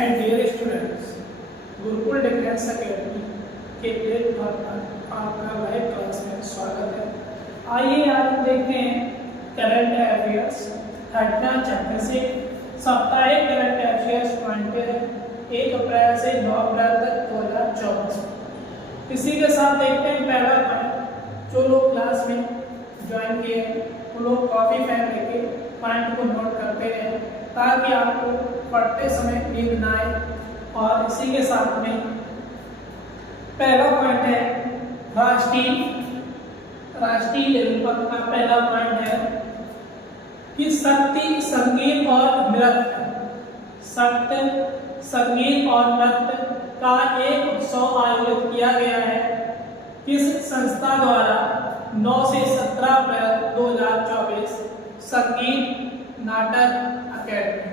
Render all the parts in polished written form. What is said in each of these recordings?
And dear students, Gurukul defence academy के platform पर आपका लाइव क्लास में स्वागत है। आइए आज देखते हैं करंट अफेयर्स घटना चैंपियनशिप साप्ताहिक करंट अफेयर्स पॉइंट है 1 अप्रैल से 9 अप्रैल तक 2024। इसी के साथ देखते हैं पहला पॉइंट। जो लोग क्लास में ज्वाइन किए वो लोग कॉपी पेन लेके पॉइंट को नोट करते रहे ताकि आपको पढ़ते समय नींद ना आए। और इसी के साथ में पहला पॉइंट है राष्ट्रीय लेवल पर का पहला पॉइंट है कि शक्ति संगीत और नृत्य का एक उत्सव आयोजित किया गया है। किस संस्था द्वारा 9 से 17 अप्रैल 2024 संगीत नाटक अकेडमी।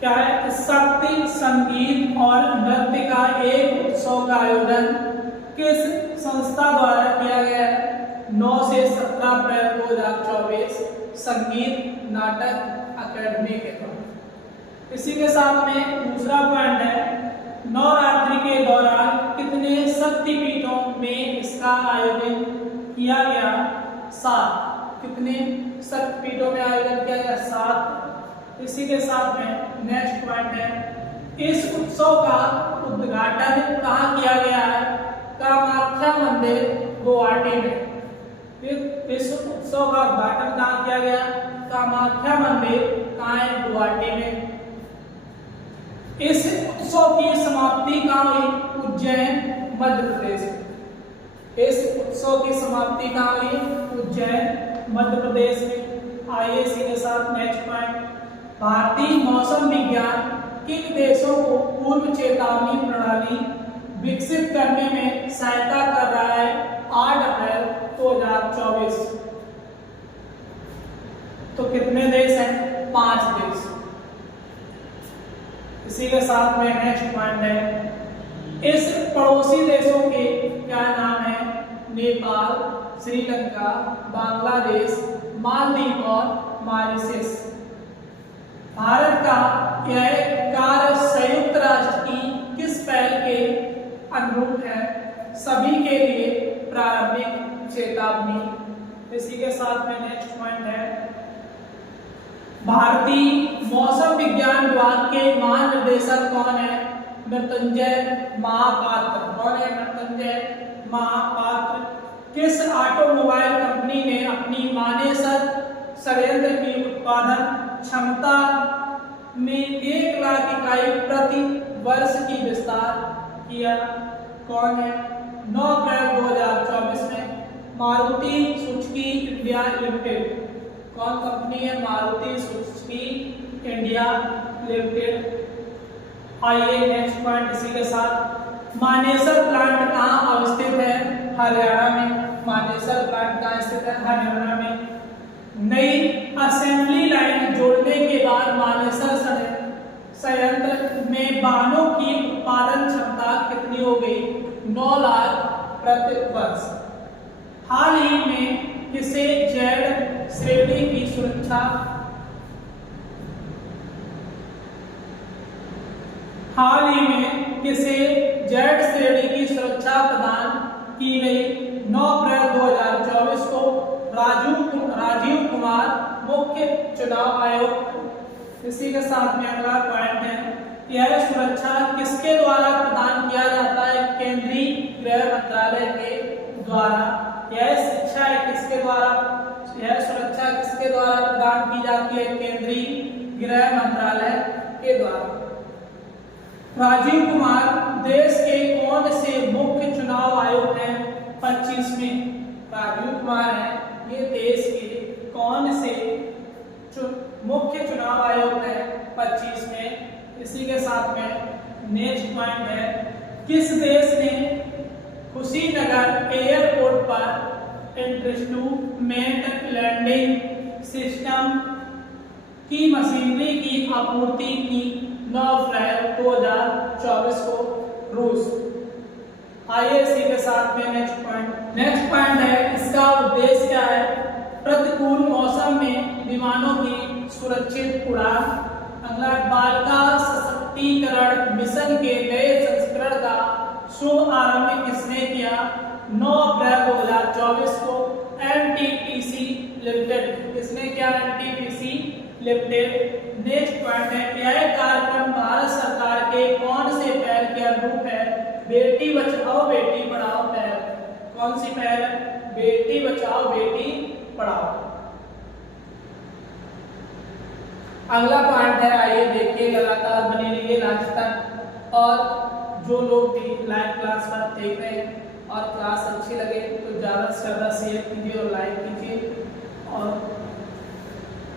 क्या है? शक्ति संगीत और नृत्य का एक उत्सव का आयोजन किस संस्था द्वारा किया गया है? 9 से 17 अप्रैल 2024 संगीत नाटक अकेडमी के द्वारा। इसी के साथ में दूसरा पॉइंट है नवरात्रि के दौरान कितने शक्तिपीठों में इसका आयोजन किया गया? 7। कितने शक्तिपीठों में आयोजन किया गया? 7। इसी के साथ में नेक्स्ट पॉइंट है इस उत्सव का उद्घाटन कहाँ किया गया है? कामाख्या मंदिर गुवाहाटी में। इस उत्सव का उद्घाटन कहाँ किया गया? कामाख्या मंदिर कहाँ है? गुवाहाटी में। इस उत्सव की समाप्ति कहाँ हुई? उज्जैन मध्य प्रदेश। इस उत्सव की समाप्ति कहाँ हुई? उज्जैन मध्य प्रदेश में। आइए इसी के साथ नेक्स्ट पॉइंट। भारतीय मौसम विज्ञान किन देशों को पूर्व चेतावनी प्रणाली विकसित करने में सहायता कर रहा है? 8 अप्रैल 2024। तो कितने देश हैं? 5 देश। इसी के साथ में नेक्स्ट पॉइंट है इस पड़ोसी देशों के क्या नाम है? नेपाल, श्रीलंका, बांग्लादेश, मालदीव और मॉरिशस। भारत का यह कार्य संयुक्त राष्ट्र की किस पहल के अनुरूप है? सभी के लिए प्रारंभिक चेतावनी। इसी के साथ में नेक्स्ट पॉइंट है भारतीय मौसम विज्ञान विभाग के महानिदेशक कौन है? मृत्युंजय महापात्र। कौन है? मृत्युंजय महापात्र। किस ऑटोमोबाइल कंपनी ने अपनी मानेसर संयंत्र की उत्पादन क्षमता में 1 लाख इकाई प्रति वर्ष की विस्तार किया? कौन है? 9 अप्रैल 2024 में मारुति सुजुकी इंडिया लिमिटेड। कौन कंपनी है? Maruti Suzuki India limited. आइए नेक्स्ट पॉइंट इसी के साथ मानेसर प्लांट कहाँ अवस्थित है? हरियाणा में। मानेसर प्लांट कहाँ स्थित है? हरियाणा में। नई असेंबली लाइन जोड़ने के बाद मानेसर संयंत्र में वाहनों की उत्पादन क्षमता कितनी हो गई? 9 लाख प्रति वर्ष। हाल ही में किसे जेड श्रेणी की सुरक्षा प्रदान की गई? 9 अप्रैल 2024 को राजीव कुमार मुख्य चुनाव आयोग। इसी के साथ में अगला पॉइंट है यह सुरक्षा किसके द्वारा प्रदान किया जाता है? केंद्रीय गृह मंत्रालय के द्वारा। यह शिक्षा है किसके द्वारा? यह सुरक्षा किसके द्वारा प्रदान की जाती है? केंद्रीय गृह मंत्रालय के द्वारा। राजीव कुमार देश के कौन से मुख्य चुनाव आयुक्त हैं? 25वें। राजीव कुमार है ये देश के कौन से मुख्य चुनाव आयुक्त है? 25वें। इसी के साथ में नेक्स्ट पॉइंट है किस देश ने कुशीनगर एयरपोर्ट पर इंस्ट्रूमेंट लैंडिंग सिस्टम की मशीनरी की आपूर्ति की? 9 अप्रैल 2024 को रूस। आइए इसी के साथ में नेक्स्ट पॉइंट है इसका उद्देश्य क्या है? प्रतिकूल मौसम में विमानों की सुरक्षित उड़ान। अगला बालिका सशक्ति लिमिटेड। नेक्स्ट पॉइंट है, यह कार्यक्रम भारत सरकार के कौन से पहल के अनुरूप है? बेटी बचाओ बेटी पढ़ाओ पहल। कौन सी पहल? बेटी बचाओ बेटी पढ़ाओ। अगला पॉइंट है, आइए देखिए, लगातार बने रहिए लास्ट तक। और जो लोग भी लाइव क्लास पर देख रहे हैं और क्लास अच्छी लगे तो ज़्यादा से ज़्यादा शेयर कीजिए और लाइक कीजिए। और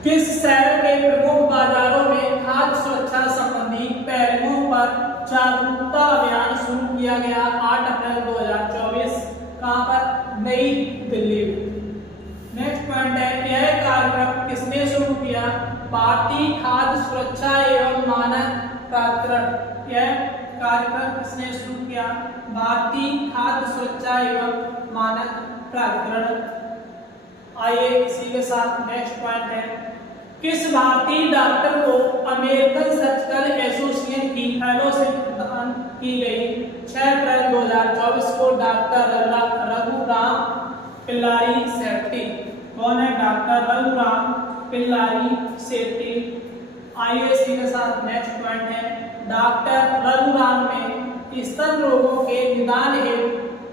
किस शहर के प्रमुख बाजारों में खाद्य सुरक्षा संबंधी पहलुओं पर जागरूकता अभियान शुरू किया गया? 8 अप्रैल 2024। कहाँ पर? नई दिल्ली में। नेक्स्ट पॉइंट है, यह कार्यक्रम किसने शुरू किया? भारतीय खाद्य सुरक्षा एवं मानक प्राधिकरण। यह कार्यक्रम किसने शुरू किया? भारतीय खाद्य सुरक्षा एवं मानक प्राधिकरण। आइए इसी के साथ नेक्स्ट पॉइंट है, किस भारतीय डॉक्टर को अमेरिकन सर्जिकल एसोसिएशन की फेलोशिप प्रदान की गई? 6 अप्रैल 2024 को डॉक्टर रघुराम पिल्लारी सेट्टी। कौन है? डॉक्टर रघुराम पिल्लारी सेट्टी। आइए इसी के साथ नेक्स्ट पॉइंट है, डॉक्टर रघुराम ने स्तन रोगों के निदान हेतु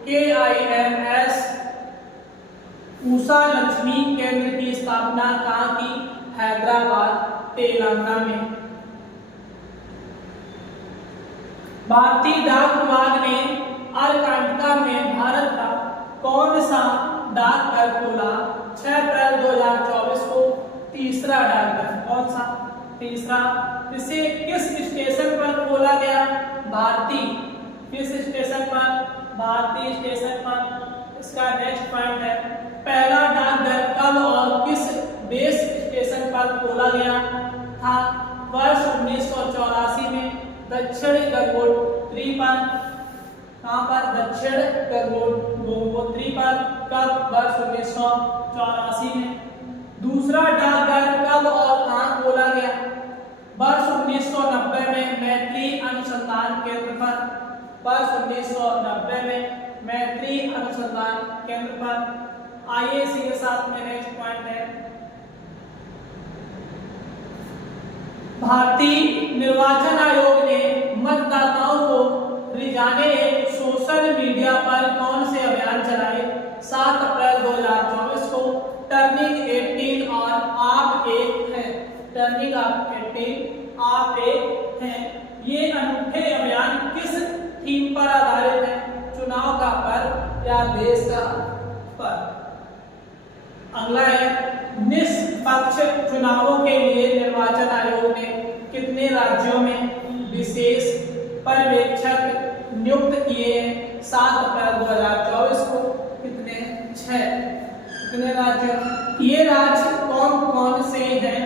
KIMS उषा लक्ष्मी केंद्र की स्थापना कहाँ की? हैदराबाद, तेलंगाना में। भारतीय डाक विभाग ने अर्कांटिका में भारत का कौन सा डाकघर खोला? 6 अप्रैल 2024 को तीसरा डाकघर। कौन सा? तीसरा। इसे किस स्टेशन पर खोला गया? भारतीय। किस स्टेशन पर? भारतीय स्टेशन पर। इसका नेक्स्ट पॉइंट है, पहला डाकघर कब और किस बेस स्टेशन पर खोला गया था? वर्ष 1984 में दक्षिण गंगोत्री पर। कहाँ पर? दक्षिण गंगोत्री पर। कब? वर्ष 1984 में। दूसरा डाकघर कब और कहाँ खोला गया? वर्ष 1990 में मैत्री अनुसंधान केंद्र पर। वर्ष 1990 में मैत्री अनुसंधान केंद्र पर। आइए इसी के साथ में नेक्स्ट पॉइंट है, भारतीय निर्वाचन आयोग ने मतदाताओं को रिझाने सोशल मीडिया पर कौन से अभियान चलाए? 7 अप्रैल 2024 को टर्निंग 18 और आप एक हैं। टर्निंग 18 आप एक हैं। ये अनूठे अभियान किस थीम पर आधारित है? चुनाव का पर्व या देश का पर्व। अगला है, निष्पक्ष चुनावों के लिए निर्वाचन आयोग ने कितने राज्यों में विशेष पर्यवेक्षक नियुक्त किए हैं? 7 अप्रैल 2024 को। कितने? 6। कितने राज्य? ये राज्य कौन कौन से हैं?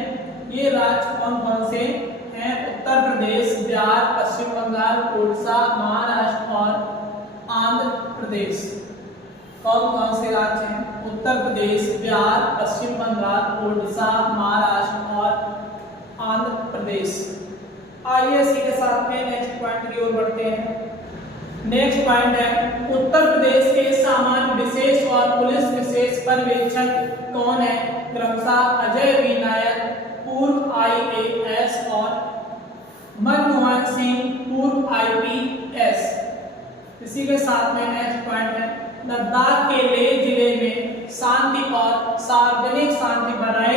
ये राज्य कौन कौन से हैं? उत्तर प्रदेश, बिहार, पश्चिम बंगाल, उड़ीसा, महाराष्ट्र और आंध्र प्रदेश। कौन कौन से राज्य हैं? उत्तर प्रदेश, बिहार, पश्चिम बंगाल, उड़ीसा, महाराष्ट्र और आंध्र प्रदेश। आइए इसी के साथ में नेक्स्ट पॉइंट की ओर बढ़ते हैं। नेक्स्ट पॉइंट है, उत्तर प्रदेश के सामान्य विशेष और पुलिस विशेष पर्यवेक्षक कौन है? क्रमशः अजय वी नायक, पूर्व IAS, और मनमोहन सिंह, पूर्व IPS। इसी के साथ में नेक्स्ट पॉइंट है, लद्दाख के लेह जिले में शांति और सार्वजनिक शांति बनाए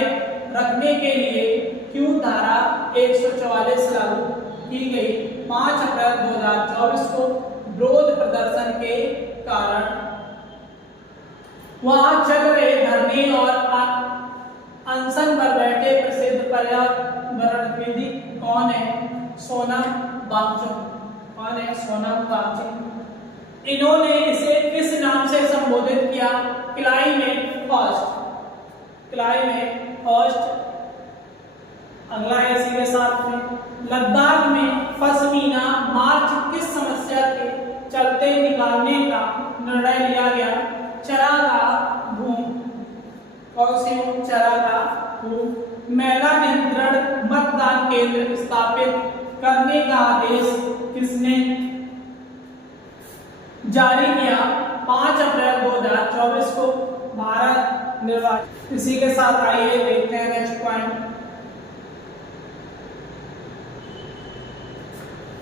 रखने के लिए क्यों धारा 144 लागू की गई? 5 अप्रैल 2024 को विरोध प्रदर्शन के कारण। वहां चल रहे धरने और अनशन पर बैठे प्रसिद्ध पर्यावरणविद कौन है? सोनम वांगचुक। कौन है? सोनम वांगचुक। इन्होंने इसे किस नाम से संबोधित किया? Climate first. Climate first. अगला है इसी के साथ में, लद्दाख में पश्मीना मार्च किस समस्या के चलते निकालने का निर्णय लिया गया? चरागाह भूमि। कौन सी? चरागाह भूमि। महिला नियंत्रण मतदान केंद्र स्थापित करने का आदेश किसने जारी किया? 5 अप्रैल 2024 को भारत निर्वाचन। इसी के साथ आइए देखते हैं नेक्स्ट पॉइंट,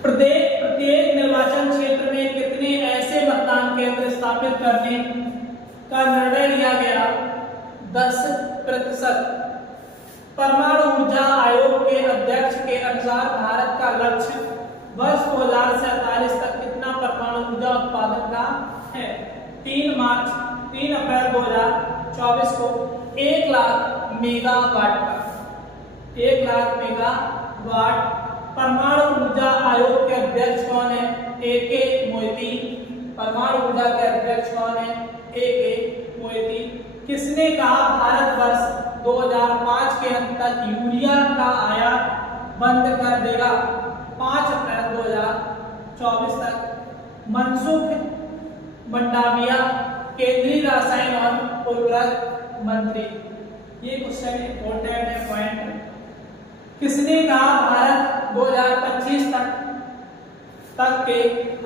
प्रत्येक निर्वाचन क्षेत्र में कितने ऐसे मतदान केंद्र स्थापित करने का निर्णय लिया गया? 10%। परमाणु ऊर्जा आयोग के अध्यक्ष के अनुसार भारत का लक्ष्य वर्ष 2047 तक कितना परमाणु ऊर्जा उत्पादन का है? 3 अप्रैल 2024 को 1 लाख मेगावाट का। 1 लाख मेगावाट। परमाणु ऊर्जा आयोग के अध्यक्ष कौन है? A.K. मोइती। परमाणु ऊर्जा के अध्यक्ष कौन है? A.K. मोइती। किसने कहा भारतवर्ष 2005 के अंत तक यूरिया का आयात बंद कर देगा? 5 अप्रैल 2024 तक। मनसुख मंडाविया, केंद्रीय रसायन और उर्वरक मंत्री। ये क्वेश्चन इंपॉर्टेंट है, पॉइंट। किसने कहा भारत 2025 तक के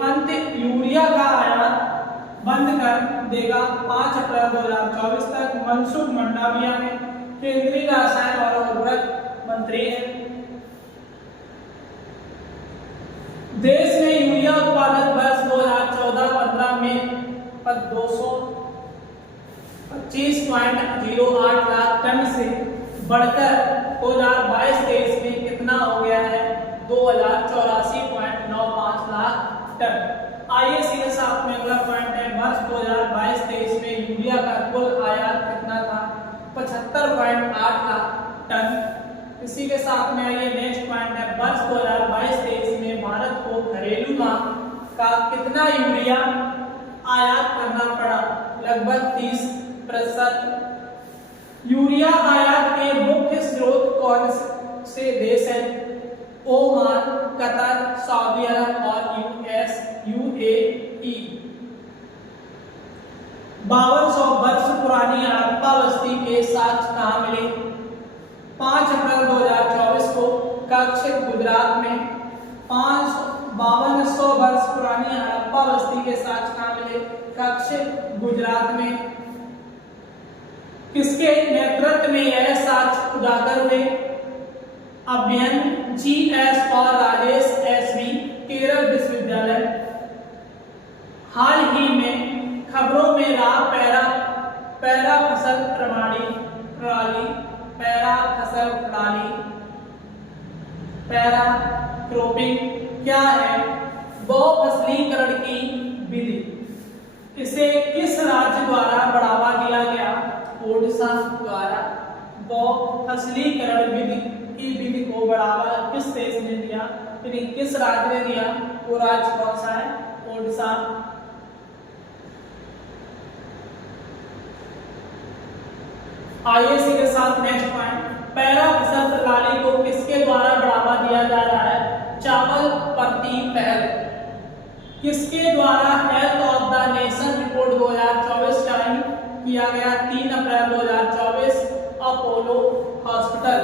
अंत यूरिया का आयात बंद कर देगा? 5 अप्रैल 2024 तक। मनसुख मंडाविया ने, केंद्रीय रसायन और उर्वरक मंत्री हैं। देश में यूरिया उत्पादन वर्ष 2014-15 में 225.08 लाख टन से बढ़कर 2022-23 में कितना हो गया है? 2084.95 लाख टन। आइए सीधे साथ में अगला पॉइंट है, वर्ष 2022-23 में यूरिया का कुल आयात कितना था? 75.8 लाख टन। इसी के साथ में आइए नेक्स्ट पॉइंट है, वर्ष 2022-23 में भारत को घरेलू मांग का कितना यूरिया आयात करना पड़ा? लगभग 30%। यूरिया आयात के मुख्य स्रोत कौन से देश हैं? ओमान, कतर, सऊदी अरब और यूएई। 5200 वर्ष पुरानी हड़प्पा बस्ती के साक्ष्य कहाँ मिले? 5 अप्रैल 2024 को कच्छ, गुजरात में। 5200 वर्ष पुरानी हड़प्पा बस्ती के साक्ष्य कहाँ मिले? कच्छ, गुजरात में। किसके नेतृत्व में यह साक्ष्य उजागर हुए? अभियन GS और राजेश SV, केरल विश्वविद्यालय। हाल ही में खबरों में रहा पैरा फसल प्रणाली, पैरा क्रॉपिंग क्या है? बहुफसलीकरण की विधि। इसे किस राज्य द्वारा बढ़ावा दिया गया? ओडिशा द्वारा। बहुफसलीकरण की विधि को बढ़ावा किस देश ने दिया? किस राज्य ने दिया? वो राज्य कौन सा है? ओडिशा। आइए इसी के साथ नेक्स्ट पॉइंट, पैरा फसल प्रणाली को किसके द्वारा बढ़ावा दिया जा रहा है? चावल प्रति पहल। किसके द्वारा health of the nation report 2024 जारी किया गया? 3 अप्रैल 2024। Apollo hospital.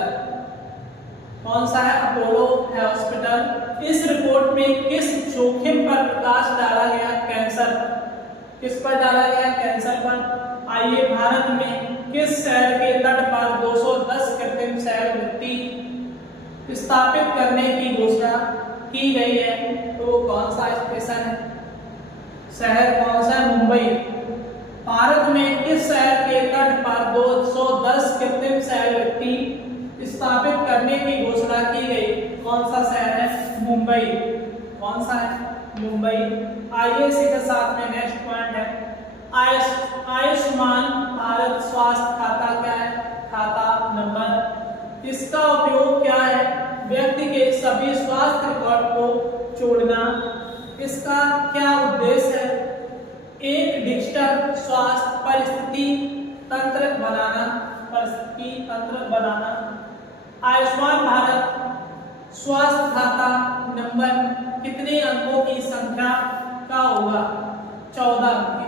कौन सा है? Apollo hospital. इस रिपोर्ट में किस जोखिम पर प्रकाश डाला गया? कैंसर। किस पर डाला गया? कैंसर पर। आइए, भारत में किस शहर के तट पर 210 कृत्रिम शहर भित्ति स्थापित करने की घोषणा की गई है? तो कौन सा स्टेशन है? शहर कौन सा? मुंबई। भारत में किस शहर के तट पर 210 कृत्रिम शहर भित्ति स्थापित करने की घोषणा की गई? कौन सा शहर है? मुंबई। कौन सा है? मुंबई। आइए इसी के साथ में नेक्स्ट पॉइंट है, आयुष्मान भारत स्वास्थ्य खाता क्या है? खाता नंबर। इसका उपयोग क्या है? व्यक्ति के सभी स्वास्थ्य रिकॉर्ड को जोड़ना। इसका क्या उद्देश्य है? एक डिजिटल स्वास्थ्य परिस्थिति तंत्र बनाना। आयुष्मान भारत स्वास्थ्य खाता नंबर कितने अंकों की संख्या का होगा? 14 अंक की।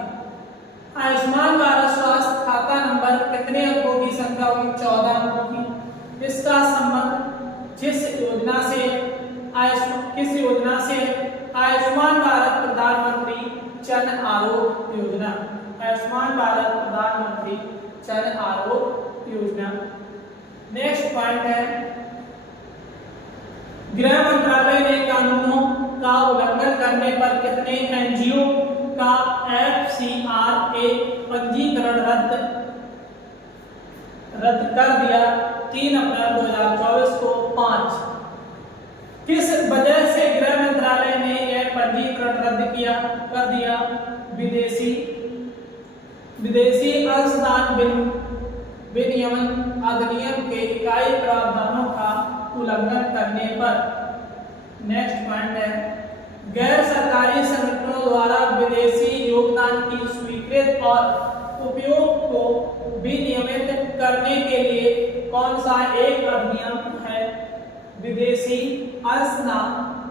आयुष्मान भारत स्वास्थ्य खाता नंबर कितने अंकों की संख्या होगी? 14 अंकों की। इसका संबंध किस योजना से? आयुष्मान भारत प्रधानमंत्री जन आरोग्य योजना। आयुष्मान भारत प्रधानमंत्री जन आरोग्य योजना। नेक्स्ट पॉइंट है, गृह मंत्रालय ने कानूनों का ने एनजीओ का FCRA पंजीकरण रद्द कर दिया 3 अप्रैल 2024 को 5। किस वजह से गृह मंत्रालय ने यह पंजीकरण रद्द कर दिया? विदेशी अंशदान विनियमन अधिनियम के इकाई प्रावधानों का उल्लंघन करने पर। नेक्स्ट पॉइंट है, गैर सरकारी संगठनों द्वारा विदेशी योगदान की स्वीकृत और उपयोग को विनियमित करने के लिए कौन सा एक अधिनियम है? विदेशी अंशदान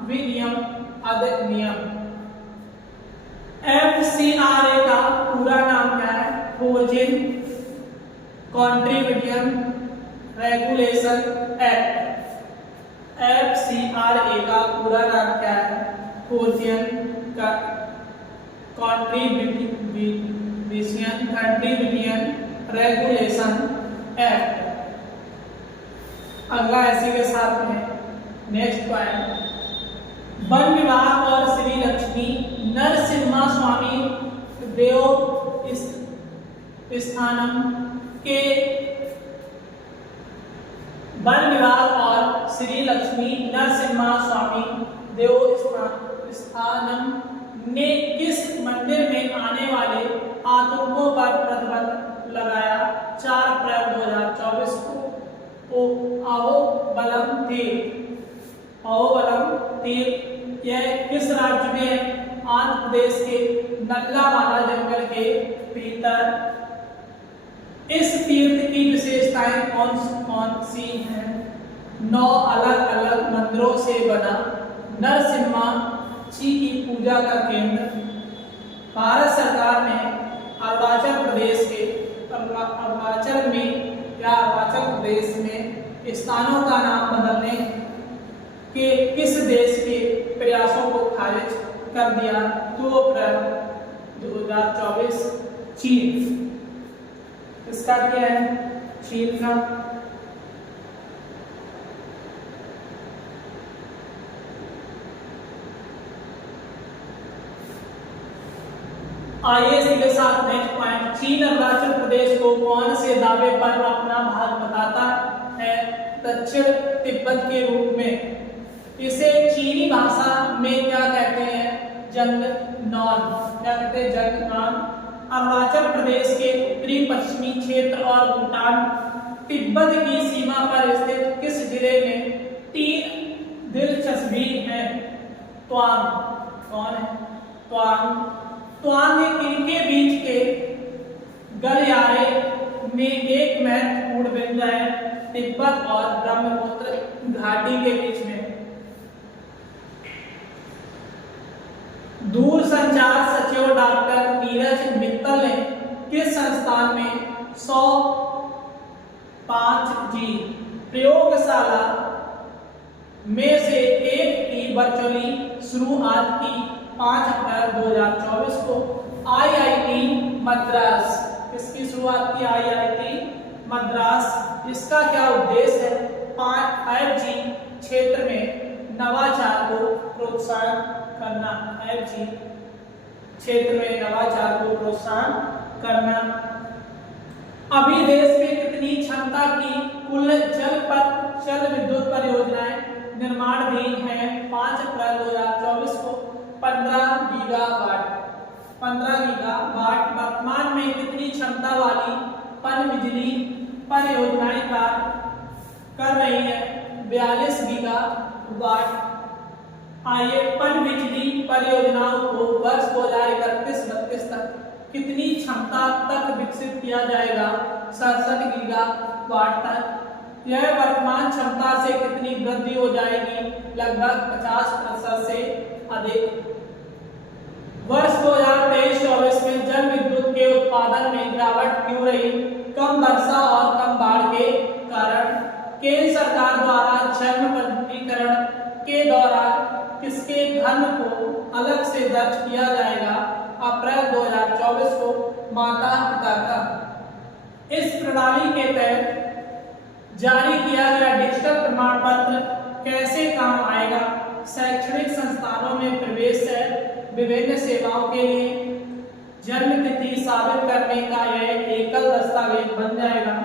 विनियम अधिनियम। FCRA का पूरा नाम क्या है? Foreign contribution regulation act. FCRA का पूरा नाम क्या है? Foreign contribution regulation act. अगला इसी के साथ में नेक्स्ट पॉइंट, वन विभाग और श्री लक्ष्मी नरसिम्हा स्वामी देवस्थानम के वन विभाग और श्री लक्ष्मी नरसिम्हा स्वामी देवस्थानम ने किस मंदिर में आने वाले आतंकों पर प्रतिबंध लगाया? 4 अप्रैल 2024 को अहोबलम तीर्थ। यह किस राज्य में है? आंध्र प्रदेश के नल्लामाला जंगल के भीतर। इस तीर्थ की विशेषताएं कौन सी हैं? 9 अलग अलग मंदिरों से बना, नरसिम्हा जी की पूजा का केंद्र। भारत सरकार ने अरुणाचल प्रदेश में स्थानों का नाम बदलने के किस देश के प्रयासों को खारिज कर दिया? 2 अप्रैल 2024 चीन। इसका क्या है? चीन का। आइए इसके साथ नेक्स्ट पॉइंट, चीन अरुणाचल प्रदेश को कौन से दावे पर अपना भाग बताता है? दक्षिण तिब्बत के रूप में। इसे चीनी भाषा में क्या कहते हैं? जंगनॉन। क्या कहते हैं? जंगनॉन। अरुणाचल प्रदेश के उत्तरी पश्चिमी क्षेत्र और भूटान तिब्बत की सीमा पर स्थित किस जिले में 3 दिलचस्पी है? त्वांग। कौन है? त्वांग। त्वांग इनके बीच के गलियारे में एक महत्वपूर्ण बिंदु है, तिब्बत और ब्रह्मपुत्र घाटी के बीच में। दूरसंचार सचिव डॉक्टर नीरज मित्तल ने किस संस्थान में 105G प्रयोगशाला में से एक की वर्चुअली शुरुआत की 5 अप्रैल 2024 को? IIT मद्रास। इसकी शुरुआत की IIT मद्रास। इसका क्या उद्देश्य है? 5G क्षेत्र में नवाचार को प्रोत्साहन करना। 5G क्षेत्र में नवाचार को प्रोत्साहन करना। अभी देश में कितनी क्षमता की कुल जल विद्युत परियोजनाएं निर्माणाधीन है? 5 अप्रैल 2024 को 15 गीगावाट। वर्तमान में कितनी क्षमता वाली पनबिजली परियोजनाएं कर रही है? 42 गीगावाट। आइए पनबिजली परियोजनाओं को वर्ष 2031-32 तक कितनी क्षमता तक विकसित किया जाएगा? 67 गीगावाट तक। यह वर्तमान क्षमता से कितनी वृद्धि हो जाएगी? लगभग 50% से अधिक। वर्ष 2023-24 में जल विद्युत के उत्पादन में गिरावट क्यों रही? कम वर्षा और कम बाढ़ के कारण। केंद्र सरकार द्वारा जन्म पंजीकरण के दौरान किसके धन को अलग से दर्ज किया जाएगा? अप्रैल 2024 को माता पिता का। इस प्रणाली के तहत जारी किया गया डिजिटल प्रमाण पत्र कैसे काम आएगा? शैक्षणिक संस्थानों में प्रवेश है विभिन्न सेवाओं के लिए जन्म तिथि साबित करने का यह एकल दस्तावेज बन जाएगा।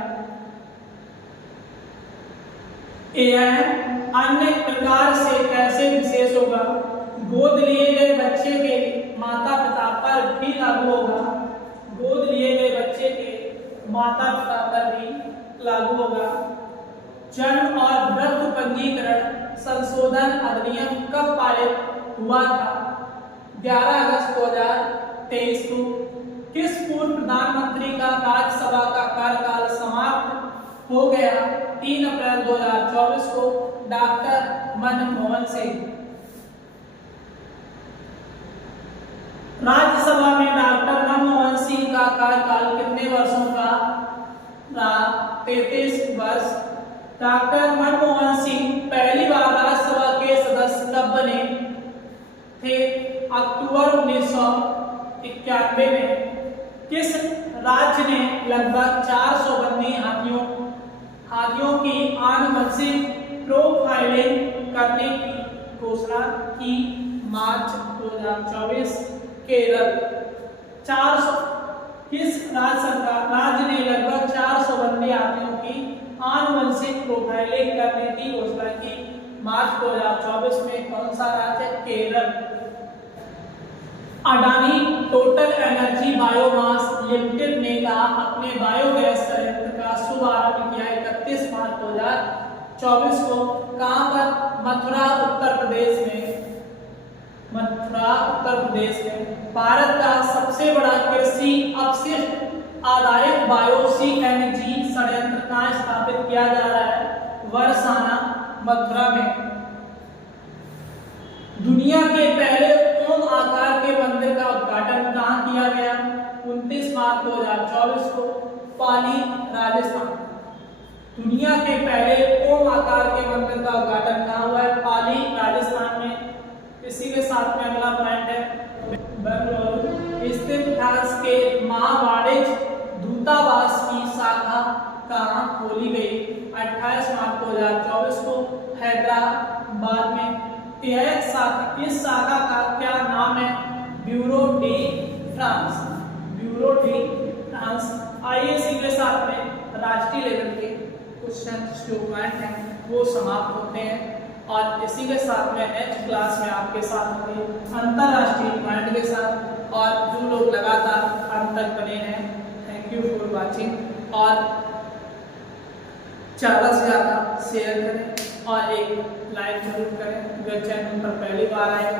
यह अन्य प्रकार से कैसे विशेष होगा? गोद लिए गए बच्चे के माता पिता पर भी लागू होगा। गोद लिए गए बच्चे के माता पिता पर भी लागू होगा। जन्म और मृत्यु पंजीकरण संशोधन अधिनियम कब पारित हुआ था? 11 अगस्त 2023 को। किस पूर्व प्रधानमंत्री का राज्यसभा का कार्यकाल समाप्त हो गया? 3 अप्रैल 2024 को। डॉक्टर मनमोहन सिंह। राज्यसभा में डॉक्टर मनमोहन सिंह का कार्यकाल कितने वर्षों का रहा? 33 वर्ष। डॉक्टर मनमोहन सिंह पहली बार राज्यसभा के सदस्य कब बने थे? अक्टूबर 1991 में। किस राज्य ने लगभग 400 बंदी हाथियों की आनुवंशिक प्रोफाइलिंग करने की घोषणा की? मार्च 2024। केरल। 400 किस राज्य ने लगभग 400 बंदी हाथियों की आनुवंशिक प्रोफाइलिंग करने की घोषणा की? मार्च 2024 में। कौन सा राज्य? Kerala. Adani total energy biomass limited ने कहा अपने बायोगैस संयंत्र का शुभारंभ किया 31 मार्च 2024 को। कहां पर? मथुरा उत्तर प्रदेश में। मथुरा उत्तर प्रदेश में। भारत का सबसे बड़ा कृषि अपशिष्ट आधारित बायो सीएनजी संयंत्र कहां स्थापित किया जा रहा है? बरसाना, मथुरा में। दुनिया के पहले ओम आकार के मंदिर का उद्घाटन कहां किया गया? 29 मार्च 2024 को। पाली, राजस्थान। दुनिया के पहले ओम आकार के मंदिर का उद्घाटन कहां हुआ है? पाली, राजस्थान में। इसी के साथ में अगला पॉइंट है बेंगलुरु स्थित फ्रांस के महावाणिज्य दूतावास की शाखा कहां खोली गई? 28 मार्च 2024 को हैदराबाद में। इस शाखा का क्या नाम है? Bureau D France. Bureau D France. आइए इसी के साथ में राष्ट्रीय लेवल के क्वेश्चन जो पॉइंट हैं वो समाप्त होते हैं और इसी के साथ में नेक्स्ट क्लास में आपके साथ होंगे अंतरराष्ट्रीय पॉइंट के साथ। और जो लोग लगातार अंत तक बने हैं, थैंक यू फॉर वाचिंग। और ज़्यादा से ज़्यादा शेयर करें और एक लाइक जरूर करें। अगर चैनल पर पहली बार आए